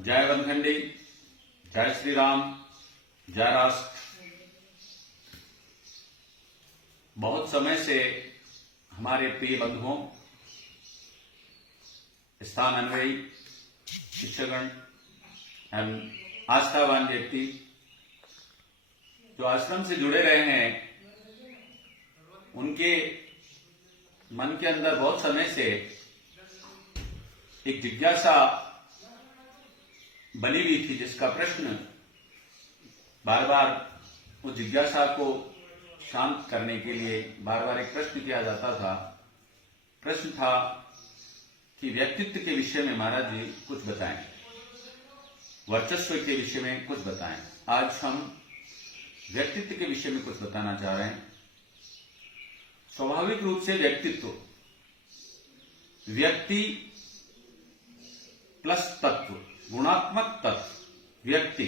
जय वनखंडी, जय श्री राम, जय राष्ट्र। बहुत समय से हमारे प्रिय बंधुओं, स्थान अन्वयी, शिक्षकगण एवं आस्थावान व्यक्ति जो आश्रम से जुड़े रहे हैं, उनके मन के अंदर बहुत समय से एक जिज्ञासा बनी हुई थी, जिसका प्रश्न बार बार उस जिज्ञासा को शांत करने के लिए बार बार एक प्रश्न किया जाता था। प्रश्न था कि व्यक्तित्व के विषय में महाराज जी कुछ बताएं, वर्चस्व के विषय में कुछ बताएं। आज हम व्यक्तित्व के विषय में कुछ बताना चाह रहे हैं। स्वाभाविक रूप से व्यक्तित्व, व्यक्ति प्लस तत्व, गुणात्मक तत्व, व्यक्ति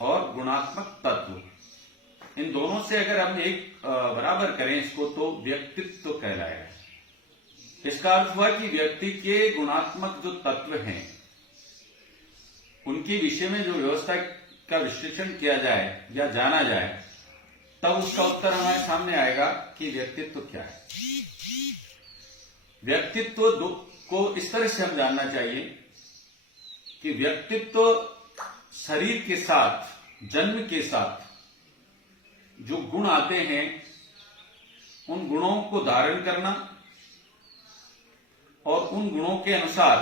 और गुणात्मक तत्व, इन दोनों से अगर हम एक बराबर करें इसको, तो व्यक्तित्व कहलाएगा। इसका अर्थ हुआ कि व्यक्ति के गुणात्मक जो तत्व हैं, उनके विषय में जो व्यवस्था का विश्लेषण किया जाए या जाना जाए, तब उसका उत्तर हमारे सामने आएगा कि व्यक्तित्व क्या है। व्यक्तित्व को इस तरह से हम जानना चाहिए कि व्यक्तित्व शरीर के साथ, जन्म के साथ जो गुण आते हैं, उन गुणों को धारण करना और उन गुणों के अनुसार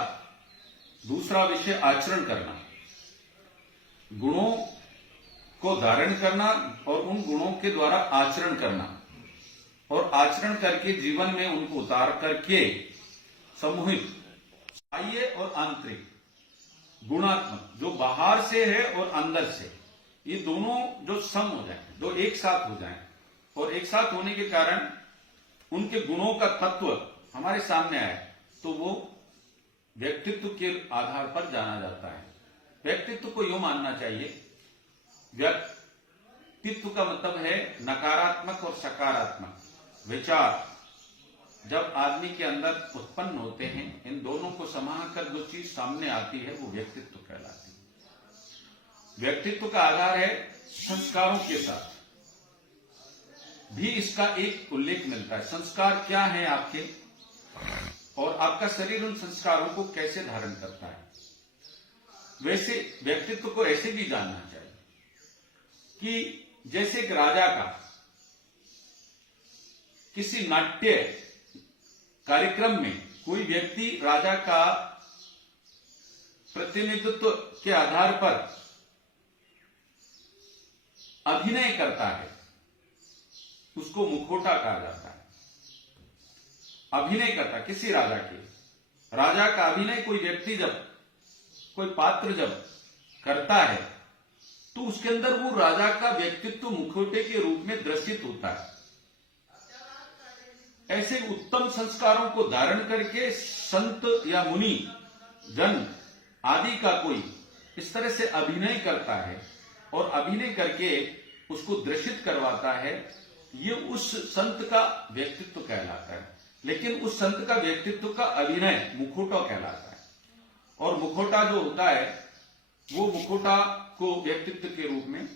दूसरा विषय आचरण करना। गुणों को धारण करना और उन गुणों के द्वारा आचरण करना, और आचरण करके जीवन में उनको उतार करके समूहित बाह्य और आंतरिक गुणात्मक, जो बाहर से है और अंदर से, ये दोनों जो सम हो जाए, जो एक साथ हो जाए, और एक साथ होने के कारण उनके गुणों का तत्व हमारे सामने आए, तो वो व्यक्तित्व के आधार पर जाना जाता है। व्यक्तित्व को यूं मानना चाहिए, व्यक्तित्व का मतलब है नकारात्मक और सकारात्मक विचार जब आदमी के अंदर उत्पन्न होते हैं, इन दोनों को समाकर जो चीज सामने आती है वो व्यक्तित्व कहलाती है। व्यक्तित्व का आधार है संस्कारों के साथ भी इसका एक उल्लेख मिलता है। संस्कार क्या है आपके, और आपका शरीर उन संस्कारों को कैसे धारण करता है। वैसे व्यक्तित्व को ऐसे भी जानना चाहिए कि जैसे एक राजा का किसी नाट्य कार्यक्रम में कोई व्यक्ति राजा का प्रतिनिधित्व के आधार पर अभिनय करता है, उसको मुखौटा कहा जाता है। अभिनय करता किसी राजा का अभिनय कोई व्यक्ति जब, कोई पात्र जब करता है, तो उसके अंदर वो राजा का व्यक्तित्व मुखौटे के रूप में दर्शित होता है। ऐसे उत्तम संस्कारों को धारण करके संत या मुनि जन आदि का कोई इस तरह से अभिनय करता है और अभिनय करके उसको दर्शित करवाता है, ये उस संत का व्यक्तित्व कहलाता है। लेकिन उस संत का व्यक्तित्व का अभिनय मुखौटा कहलाता है। और मुखौटा जो होता है, वो मुखौटा को व्यक्तित्व के रूप में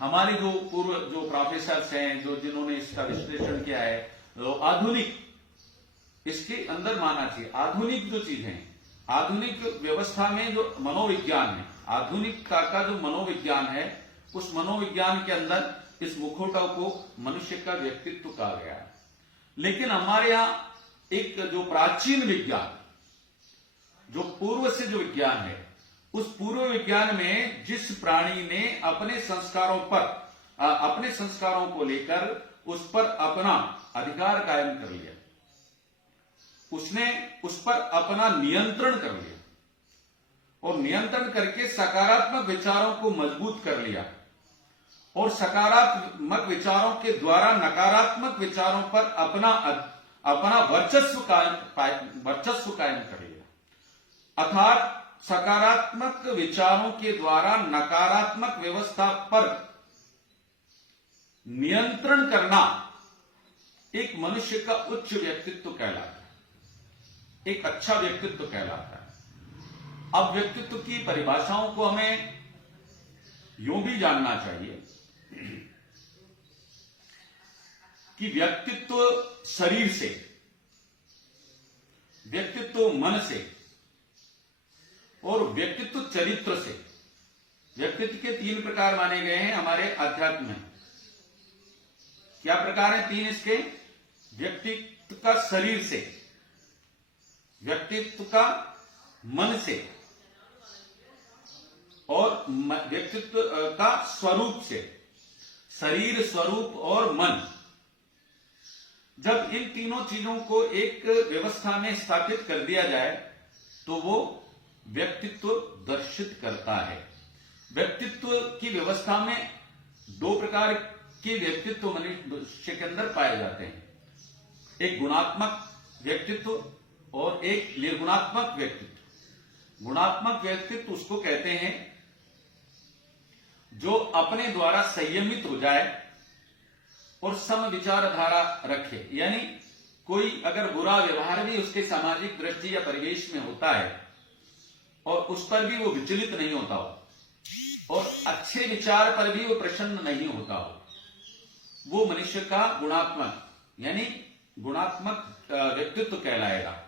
हमारे जो पूर्व जो प्रोफेसर्स हैं, जो जिन्होंने इसका विश्लेषण किया है, तो आधुनिक इसके अंदर माना चाहिए। आधुनिक जो चीज है, आधुनिक व्यवस्था में जो मनोविज्ञान है, आधुनिकता का जो मनोविज्ञान है, उस मनोविज्ञान के अंदर इस मुखौटा को मनुष्य का व्यक्तित्व कहा गया है। लेकिन हमारे यहां एक जो प्राचीन विज्ञान, जो पूर्व से जो विज्ञान है, उस पूर्व विज्ञान में जिस प्राणी ने अपने संस्कारों को लेकर उस पर अपना अधिकार कायम कर लिया, उसने उस पर अपना नियंत्रण कर लिया, और नियंत्रण करके सकारात्मक विचारों को मजबूत कर लिया, और सकारात्मक विचारों के द्वारा नकारात्मक विचारों पर अपना वर्चस्व कायम कर लिया। अर्थात सकारात्मक विचारों के द्वारा नकारात्मक व्यवस्था पर नियंत्रण करना एक मनुष्य का उच्च व्यक्तित्व कहलाता है, एक अच्छा व्यक्तित्व कहलाता है। अब व्यक्तित्व की परिभाषाओं को हमें यूं भी जानना चाहिए कि व्यक्तित्व शरीर से, व्यक्तित्व मन से और व्यक्तित्व चरित्र से। व्यक्तित्व के 3 प्रकार माने गए हैं हमारे अध्यात्म में। क्या प्रकार है 3 इसके? व्यक्तित्व का शरीर से, व्यक्तित्व का मन से और व्यक्तित्व का स्वरूप से। शरीर, स्वरूप और मन। जब इन तीनों चीजों को एक व्यवस्था में स्थापित कर दिया जाए तो वो व्यक्तित्व दर्शित करता है। व्यक्तित्व की व्यवस्था में 2 प्रकार के व्यक्तित्व मनुष्य के अंदर पाए जाते हैं। एक गुणात्मक व्यक्तित्व और एक निर्गुणात्मक व्यक्तित्व। गुणात्मक व्यक्तित्व उसको कहते हैं जो अपने द्वारा संयमित हो जाए और सम विचारधारा रखे। यानी कोई अगर बुरा व्यवहार भी उसके सामाजिक दृष्टि या परिवेश में होता है और उस पर भी वो विचलित नहीं होता हो और अच्छे विचार पर भी वो प्रसन्न नहीं होता हो, वो मनुष्य का गुणात्मक यानी गुणात्मक व्यक्तित्व कहलाएगा।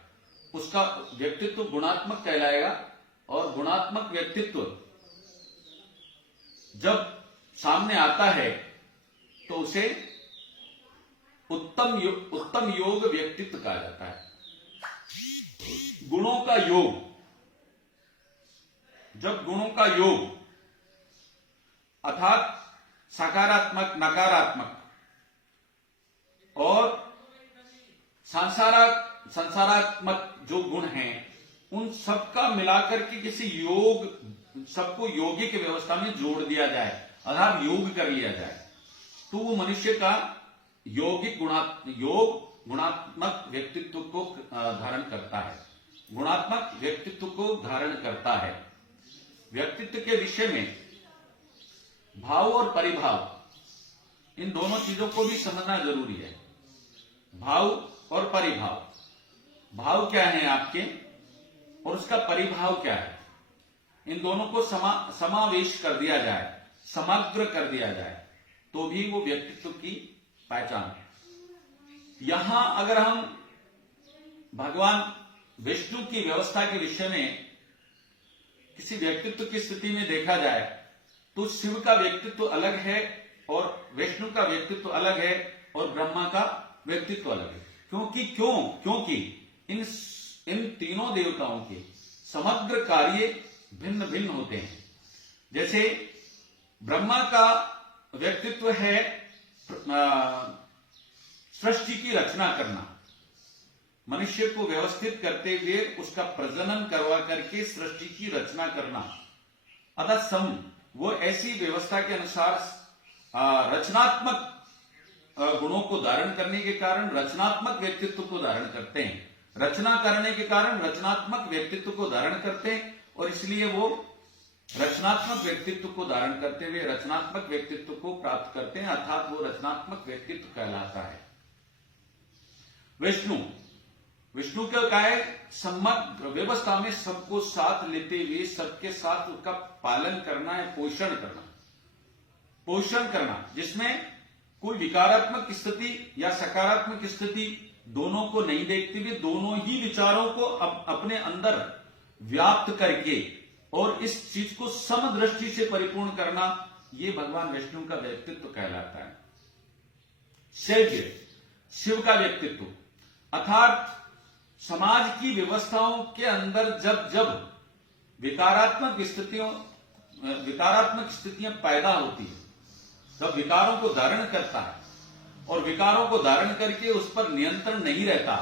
उसका व्यक्तित्व गुणात्मक कहलाएगा। और गुणात्मक व्यक्तित्व जब सामने आता है तो उसे उत्तम योग व्यक्तित्व कहा जाता है। गुणों का योग, जब गुणों का योग अर्थात सकारात्मक, नकारात्मक और संसारात्मक जो गुण हैं उन सबका मिलाकर के किसी योग, सबको यौगिक व्यवस्था में जोड़ दिया जाए अर्थात योग कर लिया जाए तो वो मनुष्य का यौगिक गुणात्मक व्यक्तित्व को धारण करता है। गुणात्मक व्यक्तित्व को धारण करता है। व्यक्तित्व के विषय में भाव और परिभाव, इन दोनों चीजों को भी समझना जरूरी है। भाव और परिभाव, भाव क्या है आपके और उसका परिभाव क्या है, इन दोनों को समावेश कर दिया जाए, समग्र कर दिया जाए तो भी वो व्यक्तित्व की पहचान है। यहां अगर हम भगवान विष्णु की व्यवस्था के विषय में किसी व्यक्तित्व की स्थिति में देखा जाए तो शिव का व्यक्तित्व अलग है और विष्णु का व्यक्तित्व अलग है और ब्रह्मा का व्यक्तित्व अलग है। क्योंकि इन तीनों देवताओं के समग्र कार्य भिन्न भिन्न होते हैं। जैसे ब्रह्मा का व्यक्तित्व है सृष्टि की रचना करना, मनुष्य को व्यवस्थित करते हुए उसका प्रजनन करवा करके सृष्टि की रचना करना। अतः सम वो ऐसी व्यवस्था के अनुसार रचनात्मक गुणों को धारण करने के कारण रचनात्मक व्यक्तित्व को धारण करते हैं। रचना करने के कारण रचनात्मक व्यक्तित्व को धारण करते हैं और इसलिए वो रचनात्मक व्यक्तित्व को धारण करते हुए रचनात्मक व्यक्तित्व को प्राप्त करते हैं अर्थात वो रचनात्मक व्यक्तित्व कहलाता है। विष्णु का क्या है? समग्र व्यवस्था में सबको साथ लेते हुए सबके साथ उसका पालन करना है, पोषण करना जिसमें कोई विकारात्मक स्थिति या सकारात्मक स्थिति दोनों को नहीं देखते हुए दोनों ही विचारों को अपने अंदर व्याप्त करके और इस चीज को समदृष्टि से परिपूर्ण करना, ये भगवान विष्णु का व्यक्तित्व कहलाता है। शिव का व्यक्तित्व अर्थात समाज की व्यवस्थाओं के अंदर जब विकारात्मक स्थितियां पैदा होती है, जब विकारों को धारण करता है और विकारों को धारण करके उस पर नियंत्रण नहीं रहता,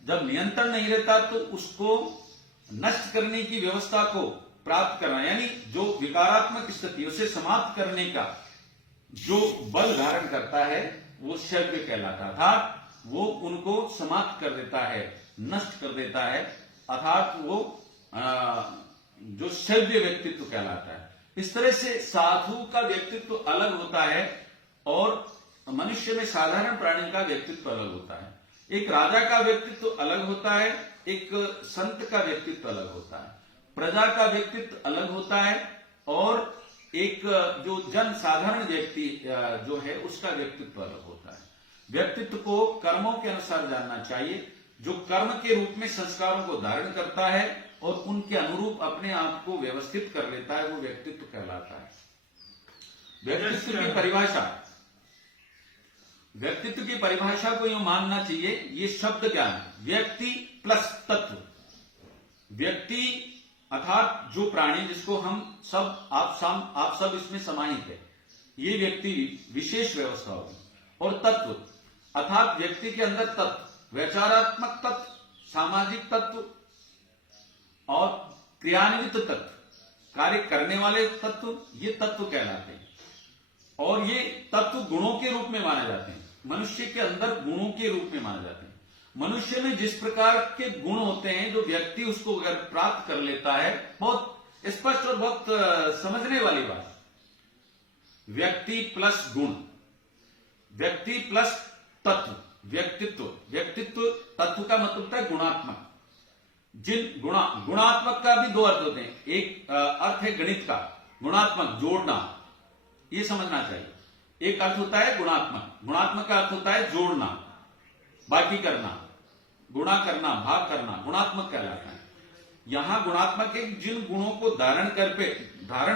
जब नियंत्रण नहीं रहता तो उसको नष्ट करने की व्यवस्था को प्राप्त करना, यानी जो विकारात्मक स्थिति उसे समाप्त करने का जो बल धारण करता है वो शैव्य कहलाता है। अर्थात वो उनको समाप्त कर देता है, नष्ट कर देता है, अर्थात वो जो शैव्य व्यक्तित्व कहलाता है। इस तरह से साधु का व्यक्तित्व अलग होता है और मनुष्य में साधारण प्राणी का व्यक्तित्व अलग होता है। एक राजा का व्यक्तित्व अलग होता है, एक संत का व्यक्तित्व अलग होता है। प्रजा का व्यक्तित्व अलग होता है और एक जो जन साधारण व्यक्ति जो है उसका व्यक्तित्व अलग होता है। व्यक्तित्व को कर्मों के अनुसार जानना चाहिए। जो कर्म के रूप में संस्कारों को धारण करता है और उनके अनुरूप अपने आप को व्यवस्थित कर लेता है, वो व्यक्तित्व कहलाता है। व्यक्तित्व की परिभाषा, व्यक्तित्व की परिभाषा को यूं मानना चाहिए, ये शब्द क्या है? व्यक्ति प्लस तत्व। व्यक्ति अर्थात जो प्राणी जिसको हम सब आप सब इसमें समाहित है, ये व्यक्ति विशेष व्यवस्था होगी। और तत्व अर्थात व्यक्ति के अंदर तत्व, वैचारात्मक तत्व, सामाजिक तत्व और क्रियान्वित तत्व, कार्य करने वाले तत्व, ये तत्व कहलाते हैं। और ये तत्व गुणों के रूप में माने जाते हैं। मनुष्य के अंदर गुणों के रूप में माने जाते हैं। मनुष्य में जिस प्रकार के गुण होते हैं, जो व्यक्ति उसको अगर प्राप्त कर लेता है, बहुत स्पष्ट और बहुत समझने वाली बात, व्यक्ति प्लस गुण, व्यक्ति प्लस तत्व, व्यक्तित्व। व्यक्तित्व तत्व का मतलब होता है गुणात्मक। जिन गुणात्मक का भी दो अर्थ होते हैं। एक अर्थ है गणित का, गुणात्मक जोड़ना, ये समझना चाहिए। एक अर्थ होता है गुणात्मक, गुणात्मक का अर्थ होता है जोड़ना, बाकी करना, गुणा करना, भाग करना, गुणात्मक कहलाता है। यहां गुणात्मक एक जिन गुणों को धारण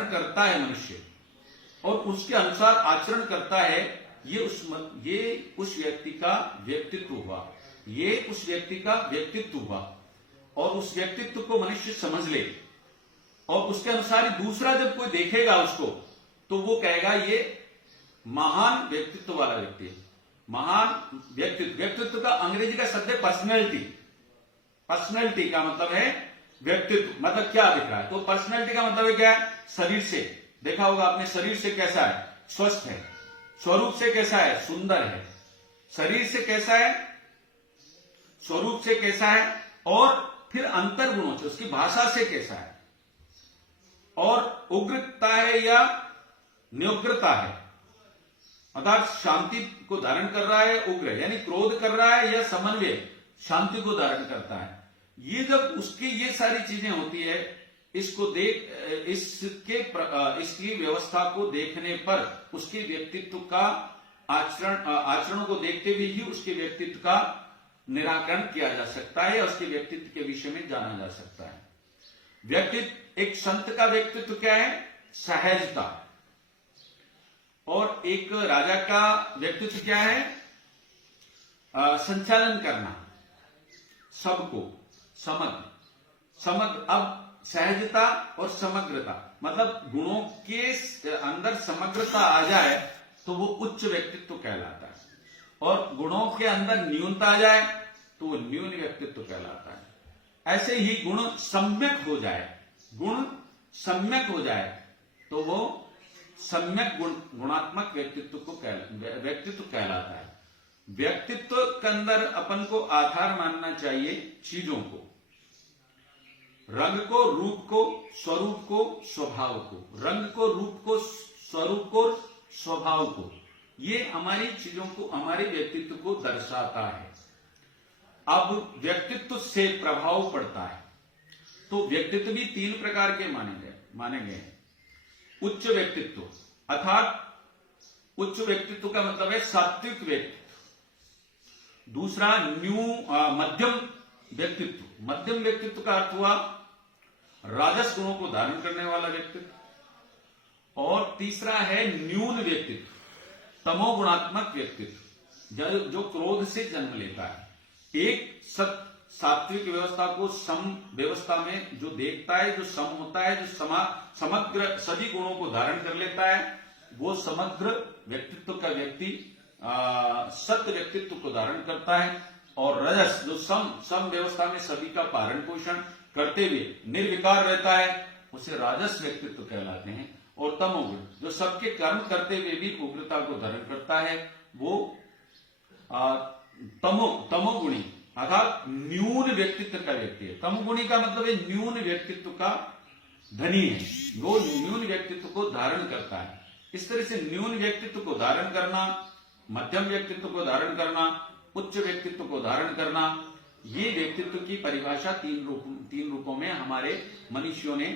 करता है मनुष्य और उसके अनुसार आचरण करता है, ये उस व्यक्ति का व्यक्तित्व हुआ। ये उस व्यक्ति का व्यक्तित्व हुआ। और उस व्यक्तित्व को मनुष्य समझ ले और उसके अनुसार ही दूसरा जब कोई देखेगा उसको, तो वो कहेगा ये महान व्यक्तित्व वाला व्यक्ति है। महान व्यक्तित्व, व्यक्तित्व का अंग्रेजी का शब्द है पर्सनैलिटी। पर्सनैलिटी का मतलब है व्यक्तित्व। मतलब क्या दिख रहा है? तो पर्सनैलिटी का मतलब है क्या है? शरीर से देखा होगा आपने, शरीर से कैसा है? स्वस्थ है। स्वरूप से कैसा है? सुंदर है। शरीर से कैसा है? स्वरूप से कैसा है? और फिर अंतर गुणों से, उसकी भाषा से कैसा है? और उग्रता है या न्योग्रता है, अर्थात शांति को धारण कर रहा है, उग्र यानी क्रोध कर रहा है, या समन्वय शांति को धारण करता है। ये जब उसकी ये सारी चीजें होती है, इसको इसकी व्यवस्था को देखने पर उसके व्यक्तित्व का आचरण को देखते हुए ही उसके व्यक्तित्व का निराकरण किया जा सकता है, उसके व्यक्तित्व के विषय में जाना जा सकता है। व्यक्तित्व, एक संत का व्यक्तित्व क्या है? सहजता। और एक राजा का व्यक्तित्व क्या है? संचालन करना, सबको समग्र। अब सहजता और समग्रता मतलब गुणों के अंदर समग्रता आ जाए तो वो उच्च व्यक्तित्व कहलाता है, और गुणों के अंदर न्यूनता आ जाए तो वो न्यून व्यक्तित्व कहलाता है। ऐसे ही गुण सम्यक हो जाए, गुण सम्यक हो जाए तो वो सम्यक गुणात्मक व्यक्तित्व कहलाता है। व्यक्तित्व के अंदर अपन को आधार मानना चाहिए चीजों को, रंग को, रूप को, स्वरूप को, स्वभाव को। रंग को, रूप को, स्वरूप को, स्वभाव को, ये हमारी चीजों को, हमारे व्यक्तित्व को दर्शाता है। अब व्यक्तित्व से प्रभाव पड़ता है, तो व्यक्तित्व भी तीन प्रकार के माने गए हैं। उच्च व्यक्तित्व, अर्थात उच्च व्यक्तित्व का मतलब है सात्विक व्यक्तित्व। दूसरा मध्यम व्यक्तित्व। मध्यम व्यक्तित्व का अर्थ हुआ राजस गुणों को धारण करने वाला व्यक्तित्व। और तीसरा है न्यून व्यक्तित्व, तमोगुणात्मक व्यक्तित्व, जो क्रोध से जन्म लेता है। एक सात्विक व्यवस्था को सम व्यवस्था में जो देखता है, जो सम होता है, जो समग्र सभी गुणों को धारण कर लेता है, वो समग्र व्यक्तित्व का व्यक्ति सत्य व्यक्तित्व को धारण करता है। और रजस जो सम व्यवस्था में सभी का पालन पोषण करते हुए निर्विकार रहता है, उसे राजस व्यक्तित्व कहलाते हैं। और तमोगुण जो सबके कर्म करते हुए भी उग्रता को धारण करता है, वो तमोगुणी अर्थात न्यून व्यक्तित्व का व्यक्ति है। तमोगुणी का मतलब है न्यून व्यक्तित्व का धनी है, वो न्यून व्यक्तित्व को धारण करता है। इस तरह से न्यून व्यक्तित्व को धारण करना, मध्यम व्यक्तित्व को धारण करना, उच्च व्यक्तित्व को धारण करना, ये व्यक्तित्व की परिभाषा तीन रूपों में हमारे मनीषियों ने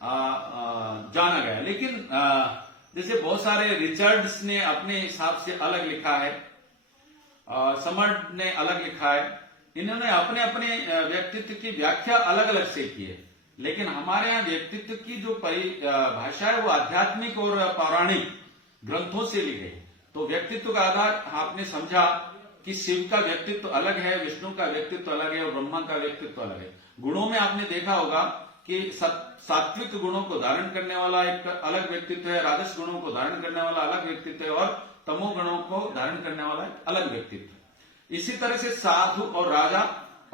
जाना गया। लेकिन जैसे बहुत सारे रिचर्ड्स ने अपने हिसाब से अलग लिखा है, समर्ट ने अलग लिखा है, इन्होंने अपने अपने व्यक्तित्व की व्याख्या अलग अलग से की है। लेकिन हमारे यहाँ व्यक्तित्व की जो परिभाषा है वो आध्यात्मिक और पौराणिक ग्रंथों से ली गई। तो व्यक्तित्व का आधार आपने समझा कि शिव का व्यक्तित्व अलग है, विष्णु का व्यक्तित्व अलग है और ब्रह्मा का व्यक्तित्व अलग है। गुणों में आपने देखा होगा कि सात्विक गुणों को धारण करने वाला एक अलग व्यक्तित्व है, राजस गुणों को धारण करने वाला अलग व्यक्तित्व है और तमो गुणों को धारण करने वाला एक अलग व्यक्तित्व। इसी तरह से साधु और राजा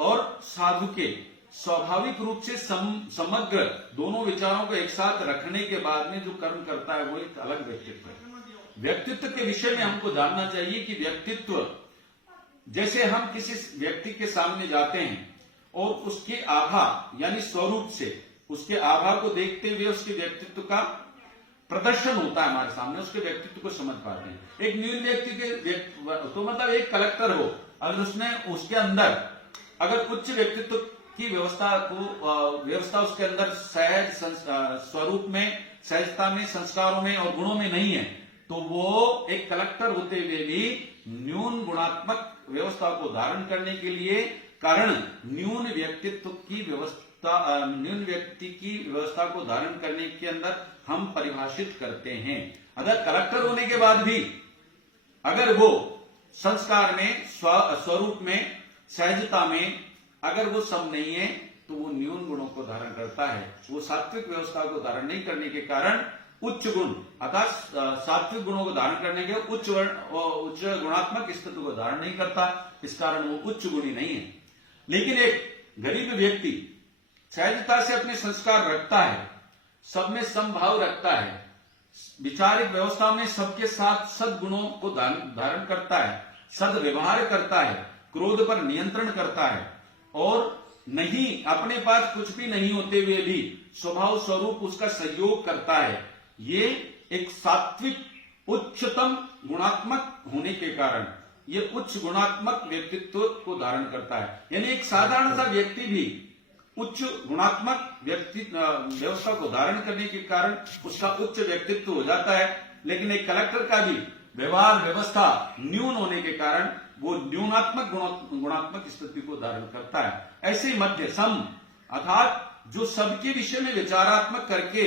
और साधु के स्वाभाविक रूप से समग्र दोनों विचारों को एक साथ रखने के बाद में जो कर्म करता है वो एक अलग व्यक्तित्व है। व्यक्तित्व के विषय में हमको जानना चाहिए कि व्यक्तित्व, जैसे हम किसी व्यक्ति के सामने जाते हैं और उसके आभा यानी स्वरूप से उसके आभा को देखते हुए उसके व्यक्तित्व का प्रदर्शन होता है हमारे सामने, उसके व्यक्तित्व को समझ पाते हैं। एक न्यून व्यक्ति के तो मतलब एक कलेक्टर हो, अगर उसने उसके अंदर अगर उच्च व्यक्तित्व की व्यवस्था उसके अंदर सहज स्वरूप में, सहजता में, संस्कारों में और गुणों में नहीं है, तो वो एक कलेक्टर होते हुए भी न्यून गुणात्मक व्यवस्था को धारण करने के लिए कारण न्यून व्यक्तित्व की व्यवस्था, न्यून व्यक्ति की व्यवस्था को धारण करने के अंदर हम परिभाषित करते हैं। अगर कलेक्टर होने के बाद भी अगर वो संस्कार में, स्वरूप में, सहजता में अगर वो सब नहीं है तो वो न्यून गुणों को धारण करता है। वो सात्विक व्यवस्था को धारण नहीं करने के कारण उच्च गुण अर्थात सात्विक गुणों को धारण करने के उच्च गुणात्मक स्थिति को धारण नहीं करता, इस कारण वो उच्च गुणी नहीं है। लेकिन एक गरीब व्यक्ति सहजता से अपने संस्कार रखता है, सब में समभाव रखता है, विचारिक व्यवस्था में सबके साथ सद्गुणों को धारण करता है, सद्व्यवहार करता है, क्रोध पर नियंत्रण करता है और नहीं अपने पास कुछ भी नहीं होते हुए भी स्वभाव स्वरूप उसका सहयोग करता है, ये एक सात्विक उच्चतम गुणात्मक होने के कारण ये उच्च गुणात्मक व्यक्तित्व को धारण करता है। यानी एक साधारण सा व्यक्ति भी उच्च गुणात्मक व्यवस्था को धारण करने के कारण उसका उच्च व्यक्तित्व हो जाता है। लेकिन एक कलेक्टर का भी व्यवहार व्यवस्था न्यून होने के कारण वो न्यूनात्मक गुणात्मक स्थिति को धारण करता है। ऐसे ही मध्य सम अर्थात जो सबके विषय में विचारात्मक करके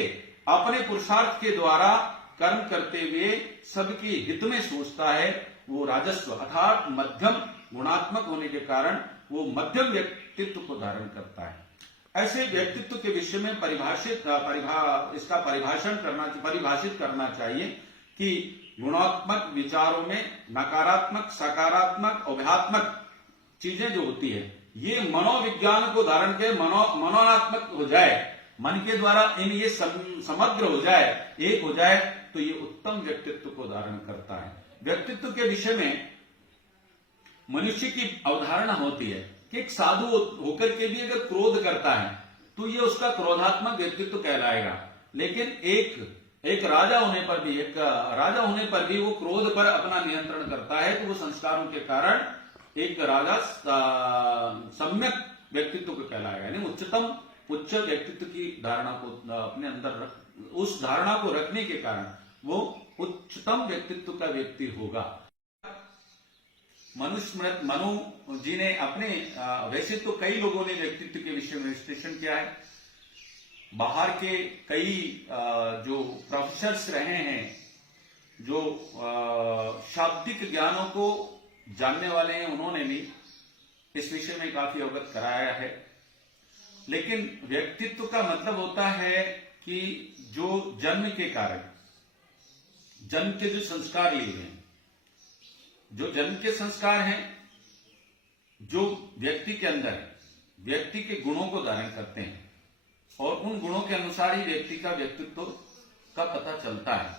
अपने पुरुषार्थ के द्वारा कर्म करते हुए सबके हित में सोचता है, वो राजस्व अर्थात मध्यम गुणात्मक होने के कारण वो मध्यम व्यक्तित्व को धारण करता है। ऐसे व्यक्तित्व के विषय में इसका परिभाषित करना चाहिए कि गुणात्मक विचारों में नकारात्मक, सकारात्मक, अभ्यात्मक चीजें जो होती है ये मनोविज्ञान को धारण के मनोनात्मक हो जाए, मन के द्वारा इन ये समग्र हो जाए, एक हो जाए, तो ये उत्तम व्यक्तित्व को धारण करता है। व्यक्तित्व के विषय में मनुष्य की अवधारणा होती है कि एक साधु होकर के भी अगर क्रोध करता है तो ये उसका क्रोधात्मक व्यक्तित्व कहलाएगा। लेकिन एक राजा होने पर भी वो क्रोध पर अपना नियंत्रण करता है, तो वो संस्कारों के कारण एक राजा सम्यक व्यक्तित्व को कहलाएगा। यानी उच्च व्यक्तित्व की धारणा को अपने अंदर उस धारणा को रखने के कारण वो उच्चतम व्यक्तित्व का व्यक्ति होगा। मनु जी ने अपने वैसे तो कई लोगों ने व्यक्तित्व के विषय में विश्लेषण किया है। बाहर के कई जो प्रोफेसर्स रहे हैं, जो शाब्दिक ज्ञानों को जानने वाले हैं, उन्होंने भी इस विषय में काफी अवगत कराया है। लेकिन व्यक्तित्व का मतलब होता है कि जो जन्म के कारण, जन्म के जो संस्कार लिए हैं, जो जन्म के संस्कार हैं, जो व्यक्ति के अंदर है, व्यक्ति के गुणों को धारण करते हैं और उन गुणों के अनुसार ही व्यक्ति का व्यक्तित्व का पता चलता है।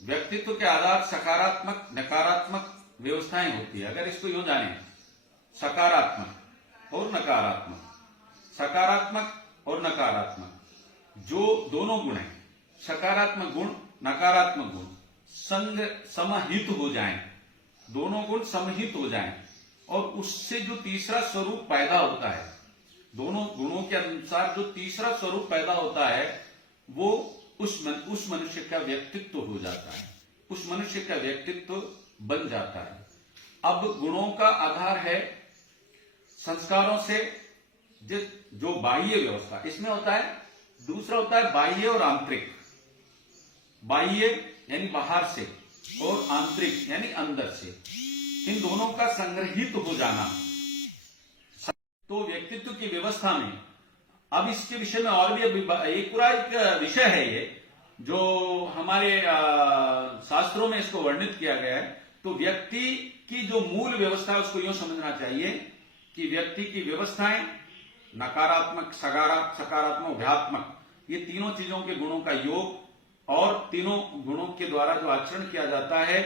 व्यक्तित्व के आधार सकारात्मक, नकारात्मक व्यवस्थाएं होती है। अगर इसको यूं जाने, सकारात्मक और नकारात्मक, सकारात्मक और नकारात्मक जो दोनों गुण हैं, सकारात्मक गुण, नकारात्मक गुण समहित हो जाएं, दोनों गुण समहित हो जाएं, और उससे जो तीसरा स्वरूप पैदा होता है, दोनों गुणों के अनुसार जो तीसरा स्वरूप पैदा होता है वो उस मनुष्य का व्यक्तित्व हो जाता है, उस मनुष्य का व्यक्तित्व बन जाता है। अब गुणों का आधार है संस्कारों से जो बाह्य व्यवस्था इसमें होता है, दूसरा होता है बाह्य और आंतरिक। बाह्य यानी बाहर से और आंतरिक यानी अंदर से, इन दोनों का संग्रहित हो जाना। तो व्यक्तित्व की व्यवस्था में अब इसके विषय में और भी एक पूरा एक विषय है ये, जो हमारे शास्त्रों में इसको वर्णित किया गया है। तो व्यक्ति की जो मूल व्यवस्था है उसको यूं समझना चाहिए कि व्यक्ति की व्यवस्थाएं नकारात्मक, सकारात्मक, व्यात्मक, ये तीनों चीजों के गुणों का योग, और तीनों गुणों के द्वारा जो आचरण किया जाता है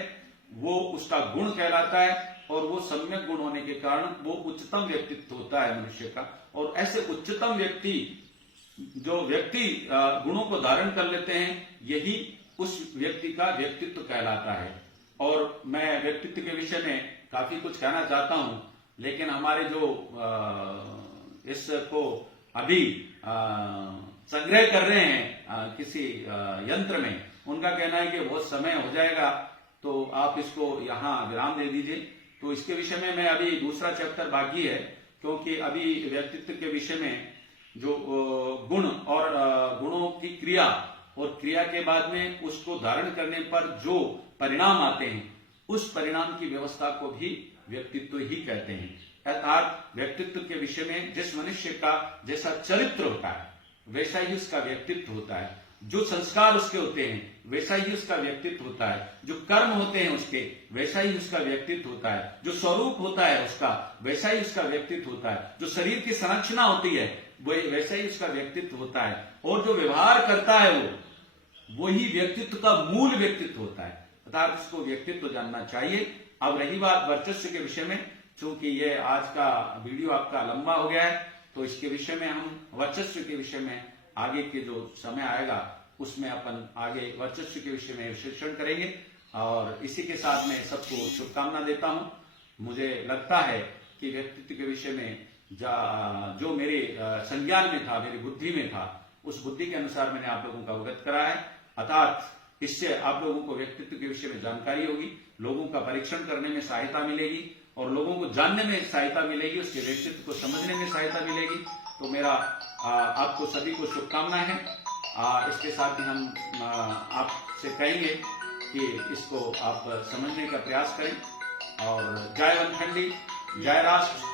वो उसका गुण कहलाता है, और वो सम्यक गुण होने के कारण वो उच्चतम व्यक्तित्व होता है मनुष्य का। और ऐसे उच्चतम व्यक्ति जो व्यक्ति गुणों को धारण कर लेते हैं, यही उस व्यक्ति का व्यक्तित्व कहलाता है। और मैं व्यक्तित्व के विषय में काफी कुछ कहना चाहता हूं, लेकिन हमारे जो इसको अभी संग्रह कर रहे हैं किसी यंत्र में, उनका कहना है कि बहुत समय हो जाएगा तो आप इसको यहां विराम दे दीजिए। तो इसके विषय में मैं अभी दूसरा चैप्टर बाकी है, क्योंकि अभी व्यक्तित्व के विषय में जो गुण और गुणों की क्रिया, और क्रिया के बाद में उसको धारण करने पर जो परिणाम आते हैं, उस परिणाम की व्यवस्था को भी व्यक्तित्व ही कहते हैं। अर्थात व्यक्तित्व के विषय में जिस मनुष्य का जैसा चरित्र होता है वैसा ही उसका व्यक्तित्व होता है, जो संस्कार उसके होते हैं वैसा ही उसका व्यक्तित्व होता है, जो कर्म होते हैं उसके वैसा ही उसका व्यक्तित्व होता है, जो स्वरूप होता है उसका वैसा ही उसका व्यक्तित्व होता है, जो शरीर की संरचना होती है वो वैसा ही उसका व्यक्तित्व होता है, और जो व्यवहार करता है वो ही व्यक्तित्व का मूल व्यक्तित्व होता है। अर्थात इसको व्यक्तित्व जानना चाहिए। अब रही बात वर्चस्व के विषय में, चूंकि ये आज का वीडियो आपका लंबा हो गया है, तो इसके विषय में हम वर्चस्व के विषय में आगे के जो समय आएगा उसमें अपन आगे वर्चस्व के विषय में विश्लेषण करेंगे। और इसी के साथ मैं सबको शुभकामना देता हूं। मुझे लगता है कि व्यक्तित्व के विषय में जो मेरे संज्ञान में था, मेरी बुद्धि में था, उस बुद्धि के अनुसार मैंने आप लोगों को अवगत कराया है। अर्थात इससे आप लोगों को व्यक्तित्व के विषय में जानकारी होगी, लोगों का परीक्षण करने में सहायता मिलेगी, और लोगों को जानने में सहायता मिलेगी, उसके व्यक्तित्व को समझने में सहायता मिलेगी। तो मेरा आपको सभी को शुभकामनाएं हैं। इसके साथ ही हम आपसे कहेंगे कि इसको आप समझने का प्रयास करें। और जय वनखंडी, जय राष्ट्र,